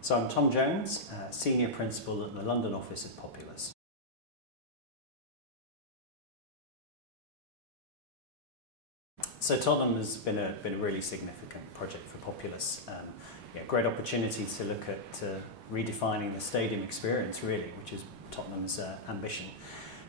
So I'm Tom Jones, Senior Principal at the London office of Populous. So Tottenham has been a really significant project for Populous. Great opportunity to look at redefining the stadium experience, really, which is Tottenham's ambition.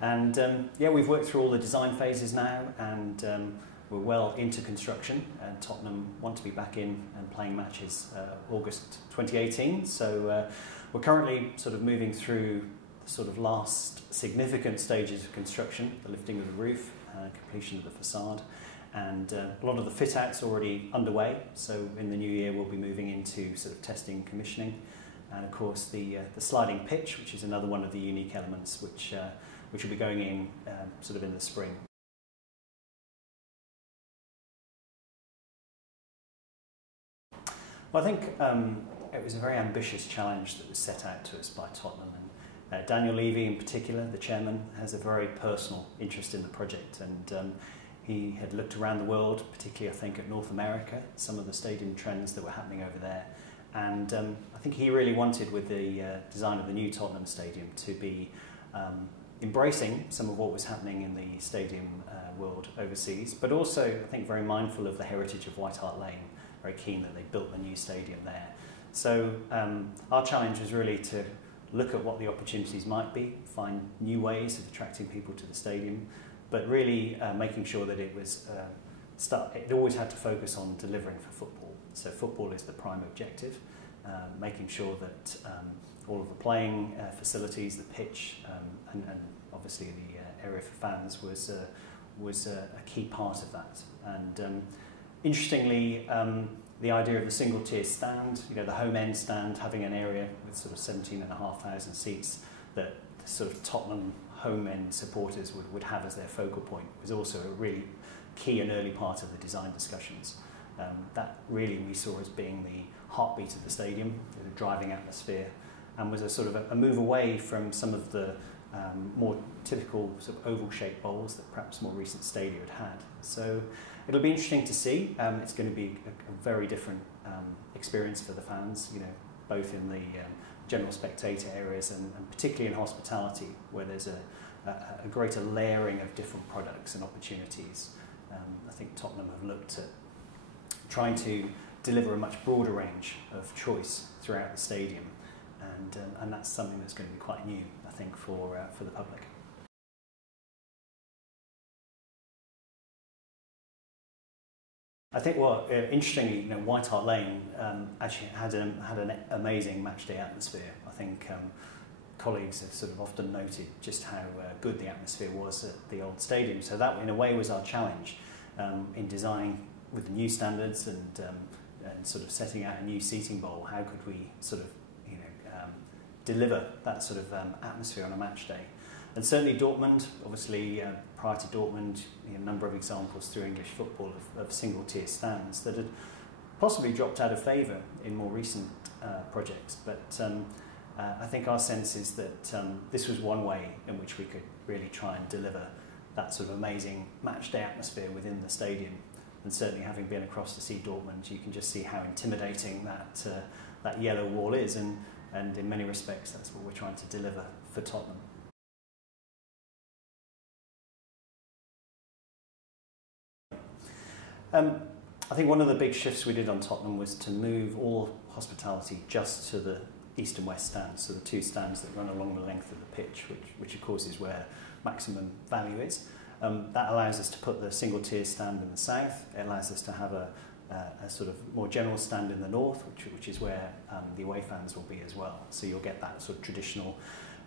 And we've worked through all the design phases now, and we're well into construction, and Tottenham want to be back in and playing matches August 2018. So we're currently sort of moving through the sort of last significant stages of construction, the lifting of the roof, completion of the facade, and a lot of the fit-out's already underway. So in the new year we'll be moving into sort of testing and commissioning, and of course the sliding pitch, which is another one of the unique elements which will be going in sort of in the spring. Well, I think it was a very ambitious challenge that was set out to us by Tottenham, and Daniel Levy in particular, the chairman, has a very personal interest in the project, and he had looked around the world, particularly I think at North America, some of the stadium trends that were happening over there, and I think he really wanted with the design of the new Tottenham Stadium to be embracing some of what was happening in the stadium world overseas, but also I think very mindful of the heritage of White Hart Lane, very keen that they built the new stadium there. So our challenge was really to look at what the opportunities might be, find new ways of attracting people to the stadium, but really making sure that it was it always had to focus on delivering for football. So football is the prime objective, making sure that all of the playing facilities, the pitch, and obviously the area for fans was a key part of that. And interestingly, the idea of the single-tier stand, the home end stand, having an area with sort of 17,500 seats that the sort of Tottenham home end supporters would have as their focal point, was also a really key and early part of the design discussions. That really we saw as being the heartbeat of the stadium, the driving atmosphere, and was a sort of a move away from some of the more typical sort of oval-shaped bowls that perhaps more recent stadia had had. So it'll be interesting to see. It's going to be a very different experience for the fans, both in the general spectator areas and particularly in hospitality, where there's a greater layering of different products and opportunities. I think Tottenham have looked at trying to deliver a much broader range of choice throughout the stadium, and that's something that's going to be quite new, I think, for the public. I think interestingly, White Hart Lane actually had an amazing matchday atmosphere. I think colleagues have sort of often noted just how good the atmosphere was at the old stadium. So that, in a way, was our challenge in designing with the new standards and sort of setting out a new seating bowl. How could we sort of deliver that sort of atmosphere on a match day? And certainly Dortmund, obviously prior to Dortmund, a number of examples through English football of single-tier stands that had possibly dropped out of favour in more recent projects. But I think our sense is that this was one way in which we could really try and deliver that sort of amazing match day atmosphere within the stadium. And certainly having been across to see Dortmund, you can just see how intimidating that yellow wall is, and in many respects that's what we're trying to deliver for Tottenham. I think one of the big shifts we did on Tottenham was to move all hospitality just to the east and west stands, so the two stands that run along the length of the pitch, which of course is where maximum value is. That allows us to put the single-tier stand in the south. It allows us to have a sort of more general stand in the north, which is where the away fans will be as well. So you'll get that sort of traditional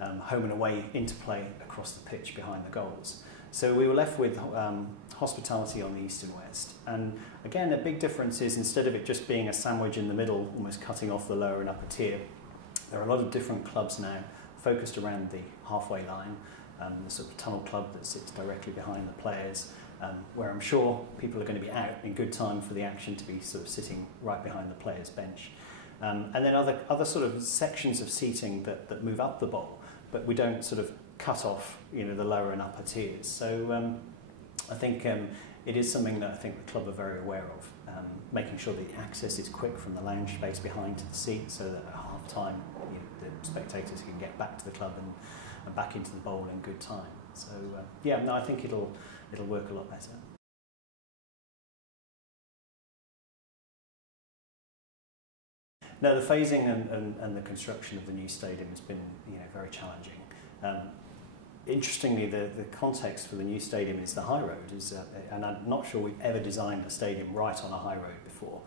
home and away interplay across the pitch behind the goals. So we were left with hospitality on the east and west. And again, a big difference is, instead of it just being a sandwich in the middle, almost cutting off the lower and upper tier, there are a lot of different clubs now focused around the halfway line. The sort of tunnel club that sits directly behind the players, where I'm sure people are going to be out in good time for the action to be sort of sitting right behind the players' bench. And then other sort of sections of seating that move up the bowl, but we don't sort of cut off the lower and upper tiers. So I think it is something that I think the club are very aware of, making sure the access is quick from the lounge space behind to the seat, so that enough time, the spectators can get back to the club and back into the bowl in good time. So yeah, no, I think it'll work a lot better. No, the phasing and the construction of the new stadium has been very challenging. Interestingly, the context for the new stadium is the high road, and I'm not sure we've ever designed a stadium right on a high road before.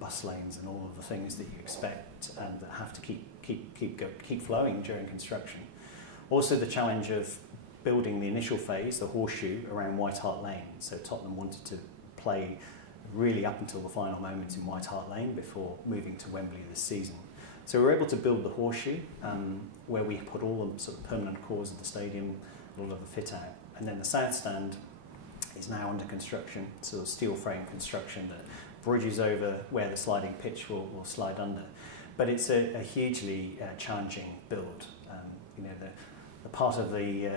Bus lanes and all of the things that you expect and that have to keep flowing during construction. Also, the challenge of building the initial phase, the horseshoe, around White Hart Lane. So Tottenham wanted to play really up until the final moments in White Hart Lane before moving to Wembley this season. So we were able to build the horseshoe, where we put all the sort of permanent cores of the stadium, all of the fit out. And then the south stand is now under construction, sort of steel frame construction that bridges over where the sliding pitch will slide under. But it's a hugely challenging build. The part of the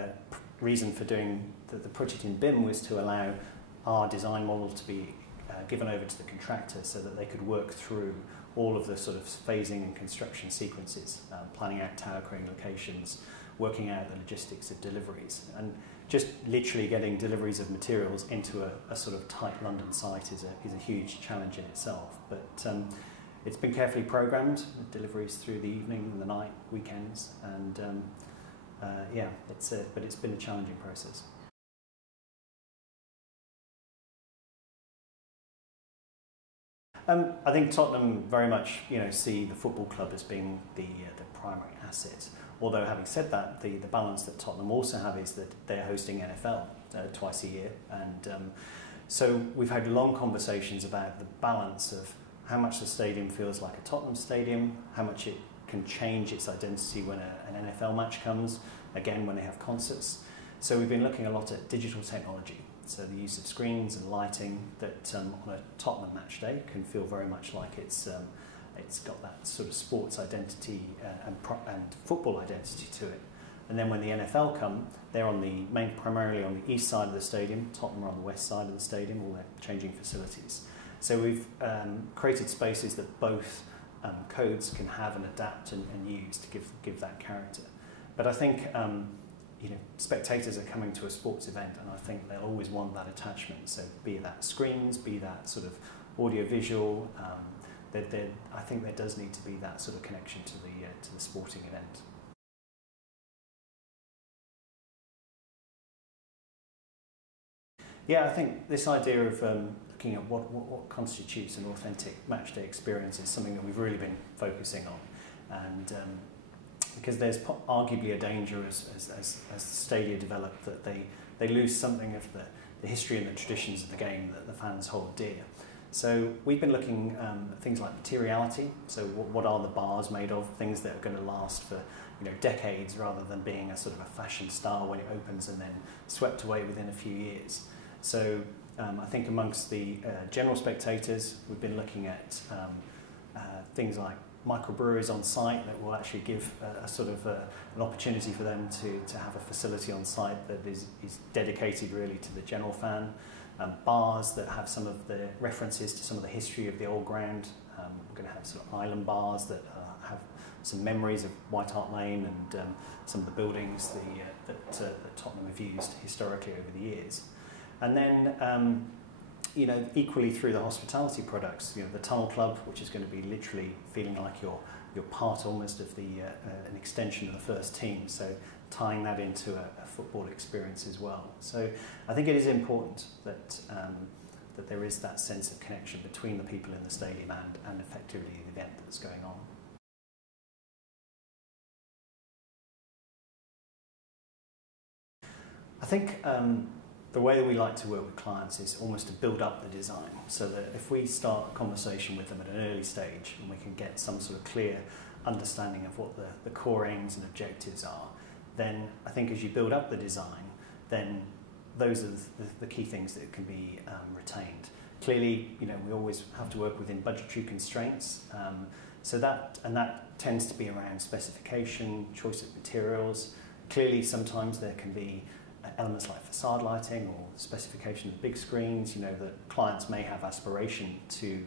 reason for doing the project in BIM was to allow our design model to be given over to the contractor so that they could work through all of the sort of phasing and construction sequences, planning out tower crane locations, working out the logistics of deliveries, and just literally getting deliveries of materials into a sort of tight London site is a huge challenge in itself. But it's been carefully programmed, deliveries through the evening and the night, weekends, and but it's been a challenging process. I think Tottenham very much, see the football club as being the primary asset. Although, having said that, the balance that Tottenham also have is that they're hosting NFL twice a year, and so we've had long conversations about the balance of how much the stadium feels like a Tottenham stadium, how much it can change its identity when an NFL match comes, again when they have concerts. So we've been looking a lot at digital technology. So the use of screens and lighting that on a Tottenham match day can feel very much like it's got that sort of sports identity and football identity to it. And then when the NFL come, they're primarily on the east side of the stadium, Tottenham are on the west side of the stadium, all their changing facilities. So we've created spaces that both codes can have and adapt and use to give that character. But I think spectators are coming to a sports event, and I think they'll always want that attachment. So be that screens, be that sort of audio-visual, I think there does need to be that sort of connection to the sporting event. Yeah, I think this idea of looking at what constitutes an authentic matchday experience is something that we've really been focusing on, and because there's arguably a danger as the stadia develop that they lose something of the history and the traditions of the game that the fans hold dear. So we've been looking at things like materiality. So what are the bars made of? Things that are going to last for decades, rather than being a sort of a fashion style when it opens and then swept away within a few years. So I think amongst the general spectators, we've been looking at things like microbreweries on site that will actually give a sort of an opportunity for them to have a facility on site that is dedicated really to the general fan. Bars that have some of the references to some of the history of the old ground. We're going to have sort of island bars that have some memories of White Hart Lane and some of the buildings that Tottenham have used historically over the years. And then equally through the hospitality products, the Tunnel Club, which is going to be literally feeling like you're part almost of an extension of the first team. So tying that into a football experience as well. So I think it is important that there is that sense of connection between the people in the stadium and effectively the event that's going on. I think the way that we like to work with clients is almost to build up the design, so that if we start a conversation with them at an early stage and we can get some sort of clear understanding of what the core aims and objectives are, then I think as you build up the design, then those are the key things that can be retained. Clearly, we always have to work within budgetary constraints, so that tends to be around specification, choice of materials. Clearly, sometimes there can be elements like facade lighting or specification of big screens, that clients may have aspiration to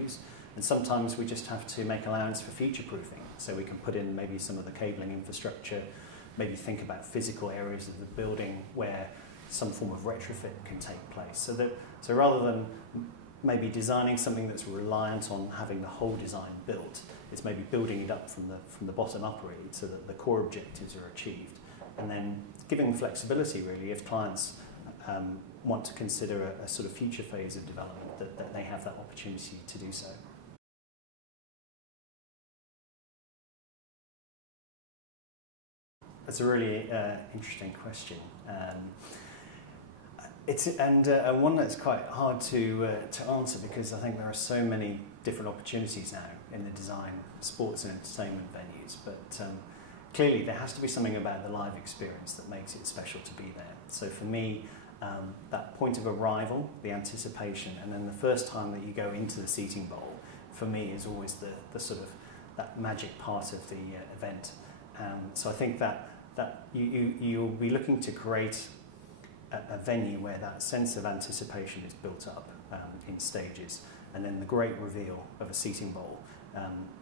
use. And sometimes we just have to make allowance for future-proofing. So we can put in maybe some of the cabling infrastructure, maybe think about physical areas of the building where some form of retrofit can take place. So rather than maybe designing something that's reliant on having the whole design built, it's maybe building it up from the bottom up really, so that the core objectives are achieved. And then giving flexibility really, if clients want to consider a sort of future phase of development, that they have that opportunity to do so. That's a really interesting question. It's one that's quite hard to answer, because I think there are so many different opportunities now in the design, sports and entertainment venues. But clearly there has to be something about the live experience that makes it special to be there. So for me, that point of arrival, the anticipation, and then the first time that you go into the seating bowl, for me is always the sort of that magic part of the event. So I think that you'll be looking to create a venue where that sense of anticipation is built up in stages, and then the great reveal of a seating bowl,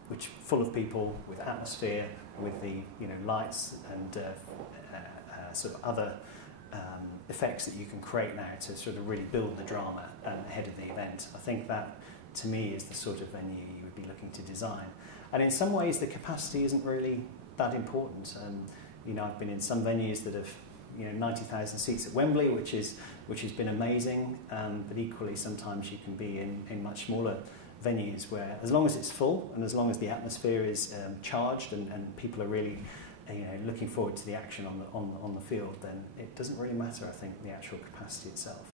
which full of people, with atmosphere, with the lights and sort of other effects that you can create now to sort of really build the drama ahead of the event. I think that, to me, is the sort of venue you would be looking to design. And in some ways, the capacity isn't really that important. I've been in some venues that have 90,000 seats at Wembley, which has been amazing. But equally, sometimes you can be in much smaller venues where, as long as it's full and as long as the atmosphere is charged and people are really looking forward to the action on the field, then it doesn't really matter, I think, the actual capacity itself.